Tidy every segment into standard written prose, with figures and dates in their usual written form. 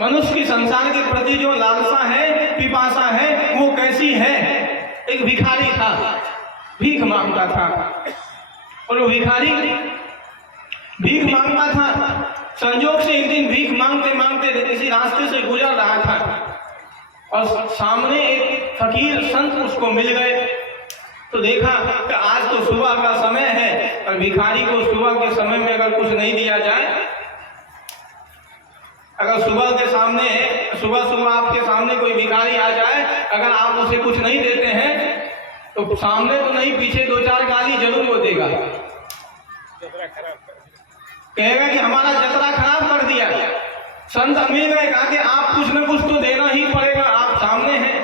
मनुष्य की संसार के प्रति जो लालसा है, पिपासा है, वो कैसी है। एक भिखारी था, भीख मांगता था, और वो भिखारी भीख मांगता था। संजोग से एक दिन भीख मांगते मांगते किसी रास्ते से गुजर रहा था और सामने एक फकीर संत उसको मिल गए। तो देखा कि आज तो सुबह का समय है और भिखारी को सुबह के समय में अगर कुछ नहीं दिया जाए, अगर सुबह सुबह आपके सामने कोई भिखारी आ जाए, अगर आप उसे कुछ नहीं देते हैं तो सामने तो नहीं, पीछे 2-4 गाली जरूर वो देगा, कहेगा कि हमारा जतरा खराब कर दिया। संत मिल गए, कहा कि आप कुछ न कुछ तो देना ही पड़ेगा, आप सामने हैं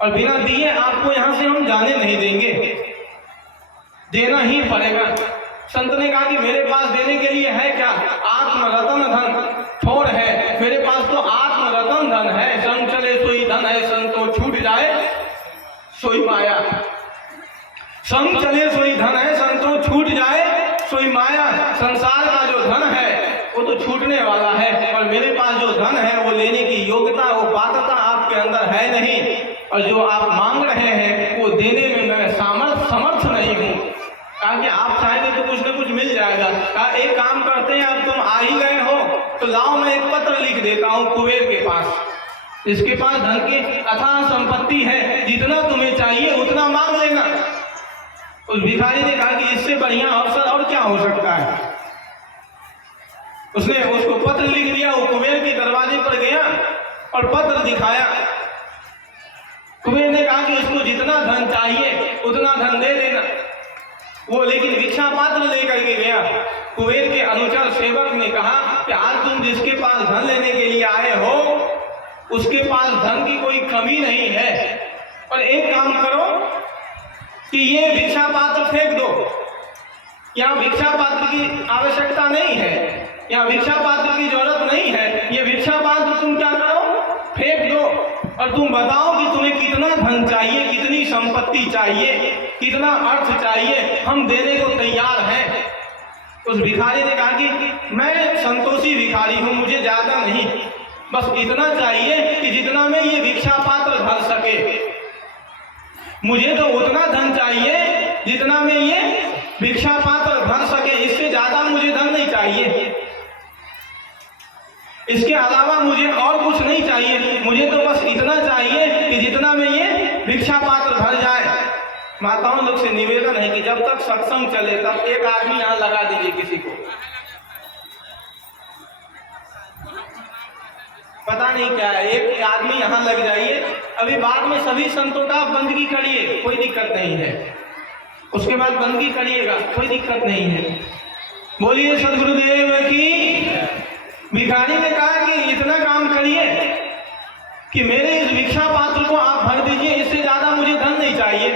और बिना दिए आपको यहाँ से हम जाने नहीं देंगे, देना ही पड़ेगा। संत ने कहा कि मेरे पास देने के लिए है क्या? आत्म रतन धन थोड़ है, मेरे पास तो आत्म रतन धन है। संग चले सोई धन है, संतो छूट जाए सोई माया। संग चले सोई धन है, संतो छूट जाए सोई माया। संसार का जो धन है वो तो छूटने वाला है, और मेरे पास जो धन है वो लेने की योग्यता, वो पात्रता आपके अंदर है नहीं, और जो आप मांग रहे हैं वो देने में मैं समर्थ नहीं हूँ। कहा कि आप चाहेंगे तो कुछ न कुछ मिल जाएगा। कहा एक काम करते हैं, अब तुम आ ही गए हो तो लाओ मैं एक पत्र लिख देता हूँ कुबेर के पास, जिसके पास धन की अथाह संपत्ति है, जितना तुम्हें चाहिए उतना मांग लेना। उस भिखारी ने कहा कि इससे बढ़िया अवसर और क्या हो सकता है। उसने उसको पत्र लिख दिया, वो कुबेर के दरवाजे पर गया और पत्र दिखाया। कुबेर ने कहा कि उसको जितना धन चाहिए उतना धन दे देना। वो लेकिन भिक्षा पात्र लेकर के गया। कुबेर के अनुचर सेवक ने कहा कि आज तुम जिसके पास धन लेने के लिए आए हो उसके पास धन की कोई कमी नहीं है, और एक काम करो कि ये भिक्षा पात्र फेंक दो। यहाँ भिक्षा पात्र की आवश्यकता नहीं है, यहाँ भिक्षा पात्र की जरूरत नहीं है। ये भिक्षा पात्र तुम क्या करो, फेंक दो, और तुम बताओ कि तुम्हें कितना धन चाहिए, कितनी संपत्ति चाहिए, कितना अर्थ चाहिए, हम देने को तैयार हैं। उस भिखारी ने कहा कि मैं संतोषी भिखारी हूँ, मुझे ज्यादा नहीं, बस इतना चाहिए कि जितना में ये भिक्षा पात्र भर सके। मुझे तो उतना धन चाहिए जितना में ये भिक्षा पात्र भर सके, इससे ज्यादा मुझे धन नहीं चाहिए, इसके अलावा मुझे और कुछ नहीं चाहिए। मुझे तो बस इतना चाहिए कि जितना में ये भिक्षा पात्र भर जाए। माताओं लोग से निवेदन है कि जब तक सत्संग चले तब एक आदमी यहाँ लगा दीजिए, किसी को पता नहीं क्या है, एक आदमी यहाँ लग जाइए। अभी बाद में सभी संतों का बंदगी करिए, कोई दिक्कत नहीं है, उसके बाद बंदगी करिएगा, कोई दिक्कत नहीं है। बोलिए सदगुरुदेव की। भिखारी ने कहा कि इतना काम करिए कि मेरे इस भिक्षा पात्र को आप भर दीजिए, इससे ज्यादा मुझे धन नहीं चाहिए।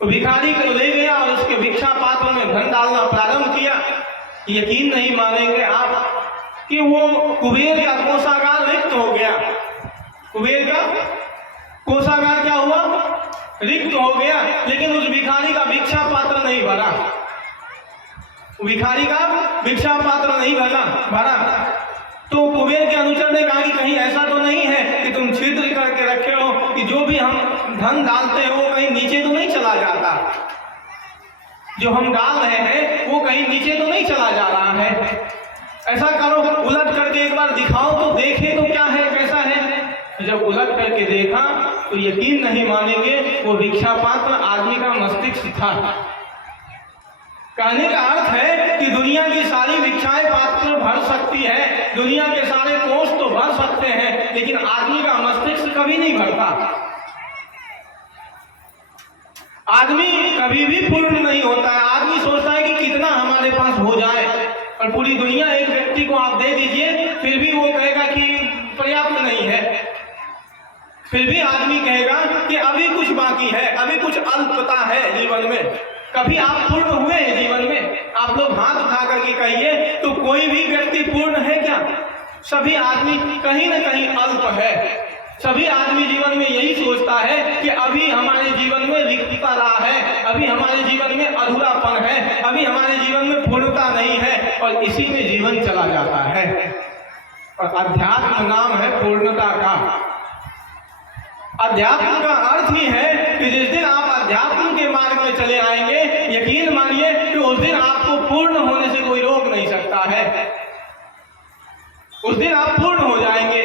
तो भिखारी को ले गया और उसके भिक्षा पात्र में धन डालना प्रारंभ किया। यकीन नहीं मानेंगे आप कि वो कुबेर का कोषागार रिक्त हो गया। कुबेर का कोषागार क्या हुआ, रिक्त हो गया, लेकिन उस भिखारी का भिक्षा पात्र नहीं भरा। भिखारी का भिक्षा पात्र नहीं भरा। तो कुबेर के अनुचर ने कहा कि कहीं ऐसा तो नहीं है कि तुम छिद्र करके रखे हो कि जो भी हम धन डालते हैं वो कहीं नीचे तो नहीं चला जाता, जो हम डाल रहे हैं वो कहीं नीचे तो नहीं चला जा रहा है। ऐसा करो, उलट करके एक बार दिखाओ तो देखे तो क्या है, कैसा है। जब उलट करके देखा तो यकीन नहीं मानेंगे, वो भिक्षा पात्र आदमी का मस्तिष्क था। कहने का अर्थ है कि दुनिया की सारी भिक्षाएं पात्र भर सकती है, दुनिया के सारे कोष तो भर सकते हैं, लेकिन आदमी का मस्तिष्क कभी नहीं भरता। आदमी कभी भी पूर्ण नहीं होता है। आदमी सोचता है कि कितना हमारे पास हो जाए, और पूरी दुनिया एक व्यक्ति को आप दे दीजिए फिर भी वो कहेगा कि पर्याप्त नहीं है, फिर भी आदमी कहेगा कि अभी कुछ बाकी है, अभी कुछ अल्पता है जीवन में। कभी आप पूर्ण हुए हैं जीवन में? आप लोग हाथ उठा करके कहिए तो कोई भी व्यक्ति पूर्ण है क्या? सभी आदमी कहीं ना कहीं अल्प है। सभी आदमी जीवन में यही सोचता है कि अभी हमारे जीवन में रिक्तता रहा है, अभी हमारे जीवन में अधूरापन है, अभी हमारे जीवन में पूर्णता नहीं है, और इसी में जीवन चला जाता है। और अध्यात्म नाम है पूर्णता का। अध्यात्म का अर्थ ही है कि जिस दिन आप अध्यात्म के मार्ग में चले आएंगे, यकीन मानिए कि उस दिन आपको पूर्ण होने से कोई रोक नहीं सकता है। उस दिन आप पूर्ण हो जाएंगे।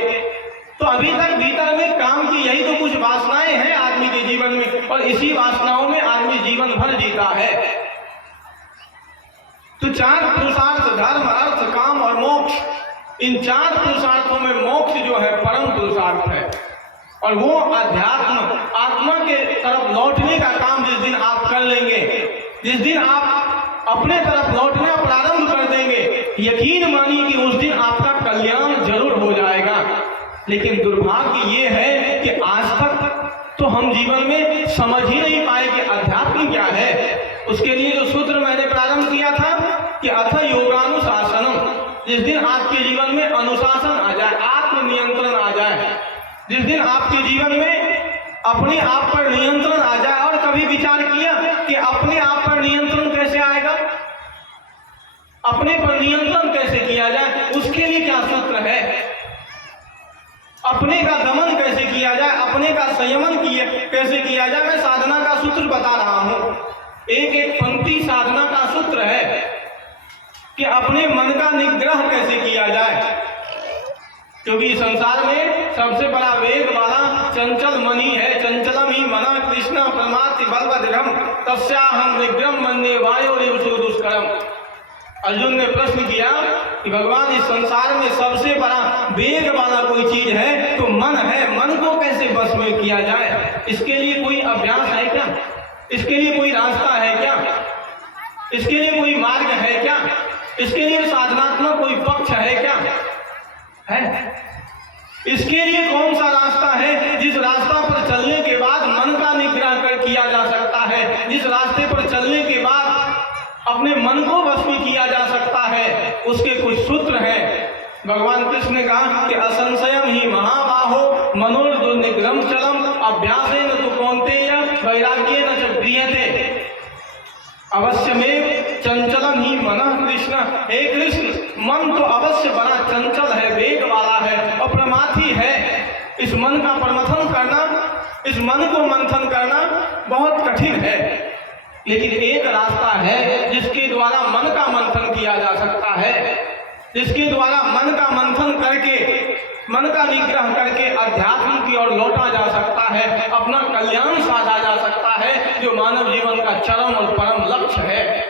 तो अभी तक भीतर में काम की यही तो कुछ वासनाएं हैं आदमी के जीवन में, और इसी वासनाओं में आदमी जीवन भर जीता है। तो 4 पुरुषार्थ, धर्म, अर्थ, काम और मोक्ष, इन 4 पुरुषार्थों में मोक्ष जो है परम पुरुषार्थ है। और वो अध्यात्म, आत्मा के तरफ लौटने का काम जिस दिन आप कर लेंगे, जिस दिन आप अपने तरफ लौटना प्रारंभ कर देंगे, यकीन मानिए कि उस दिन आपका कल्याण जरूर हो जाएगा। लेकिन दुर्भाग्य ये है कि आज तक तो हम जीवन में समझ ही नहीं पाए कि अध्यात्म क्या है। उसके लिए जो सूत्र मैंने प्रारंभ किया था कि अथ योगानुशासनम, जिस दिन आपके जीवन में अनुशासन आ जाए, आत्मनियंत्रण आ जाए, जिस दिन आपके जीवन में अपने आप पर नियंत्रण आ जाए। और कभी विचार किया कि अपने आप पर नियंत्रण कैसे आएगा, अपने पर नियंत्रण कैसे किया जाए, उसके लिए क्या सूत्र है, अपने का दमन कैसे किया जाए, अपने का संयमन कैसे किया जाए। मैं साधना का सूत्र बता रहा हूं, एक एक पंक्ति साधना का सूत्र है कि अपने मन का निग्रह कैसे किया जाए। क्योंकि संसार में सबसे बड़ा वेग वाला चंचल मनी है। चंचलम ही मना कृष्ण परमात्म बलभद्रम तस्याहं निग्रहं मन्ये वायोरिव दुष्करम। अर्जुन ने प्रश्न किया कि भगवान, इस संसार में सबसे बड़ा वेग वाला कोई चीज है तो मन है, मन को कैसे बस में किया जाए? इसके लिए कोई अभ्यास है क्या? इसके लिए कोई रास्ता है क्या? इसके लिए कोई मार्ग है क्या? इसके लिए साधनात्मक कोई पक्ष है क्या? है? इसके लिए कौन सा रास्ता है जिस रास्ता पर चलने के बाद मन का निग्रह कर किया जा सकता है, जिस रास्ते पर चलने के बाद अपने मन को वश में किया जा सकता है? उसके कुछ सूत्र हैं। भगवान कृष्ण ने कहा कि असंशयम ही महाबाहो मनोर्दुर्निग्रहं चलम अभ्यासेन तु कौन्तेय वैराग्येन च गृह्यते अवश्य में चंचलम ही मनः कृष्ण। हे कृष्ण, मन तो अवश्य बड़ा चंचल है, वेग वाला है, अप्रमाथी है। इस मन का प्रमथन करना, इस मन को मंथन करना बहुत कठिन है। लेकिन एक रास्ता है जिसके द्वारा मन का मंथन किया जा सकता है, जिसके द्वारा मन का मंथन करके, मन का निग्रह करके अध्यात्म की ओर लौटा जा सकता है, अपना कल्याण साधा जा सकता है, जो मानव जीवन का चरम और परम लक्ष्य है।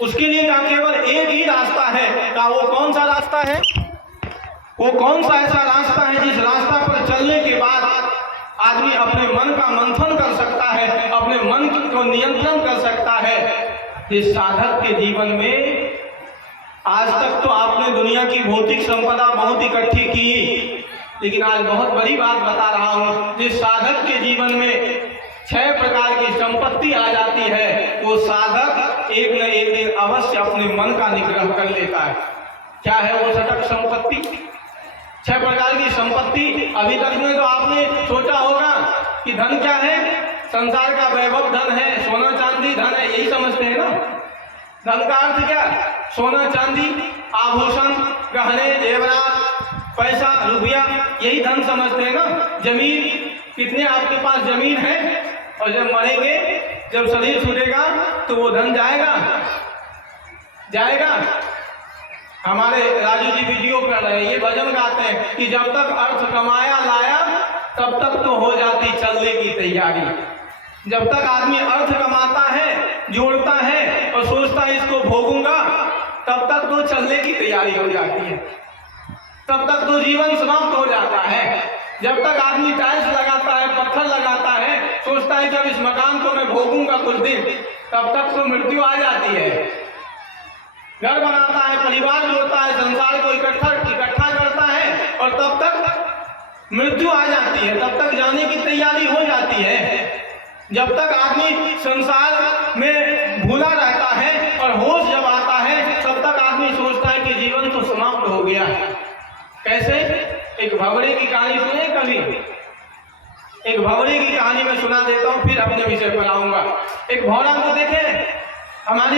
उसके लिए का केवल एक ही रास्ता है। का वो कौन सा रास्ता है? वो कौन सा ऐसा रास्ता है जिस रास्ता पर चलने के बाद आदमी अपने मन का मंथन कर सकता है, अपने मन को नियंत्रण कर सकता है? जिस साधक के जीवन में आज तक तो आपने दुनिया की भौतिक संपदा बहुत इकट्ठी की, लेकिन आज बहुत बड़ी बात बता रहा हूं, जिस साधक के जीवन में 6 प्रकार की संपत्ति आ जाती है, वो साधक एक न एक दिन अवश्य अपने मन का निग्रह कर लेता है। क्या है वो सटक संपत्ति? 6 प्रकार की संपत्ति। अभी तक में तो आपने सोचा होगा कि धन क्या है, संसार का वैभव धन है, सोना चांदी धन है, यही समझते हैं ना। धन का अर्थ क्या? सोना चांदी, आभूषण, गहने, जेवरात, पैसा, रुपया, यही धन समझते हैं ना। जमीन, कितने आपके पास जमीन है, और जब मरेंगे, जब शरीर छूटेगा तो वो धन जाएगा, जाएगा। हमारे राजू जी वीडियो कर रहे हैं, ये भजन गाते हैं कि जब तक अर्थ कमाया लाया तब तक तो हो जाती चलने की तैयारी। जब तक आदमी अर्थ कमाता है, जोड़ता है और सोचता है इसको भोगूंगा, तब तक तो चलने की तैयारी हो जाती है, तब तक तो जीवन समाप्त हो जाता है। जब तक आदमी टाइल्स लगाता है, पत्थर लगाता है, सोचता है जब इस मकान को मैं भोगूंगा कुछ दिन, तब तक तो मृत्यु आ जाती है। घर बनाता है, परिवार जोड़ता है, संसार को इकट्ठा करता है, और तब तक मृत्यु आ जाती है, तब तक जाने की तैयारी हो जाती है। जब तक आदमी संसार में भूला रहता है और होश जब आता है, तब तक आदमी सोचता है कि जीवन तो समाप्त हो गया है। कैसे? एक भंवरे की कहानी सुने कभी? एक भंवरे की कहानी मैं सुना देता हूँ, फिर अपने विषय पर आऊंगा। एक भंवरा को देखे, हमारी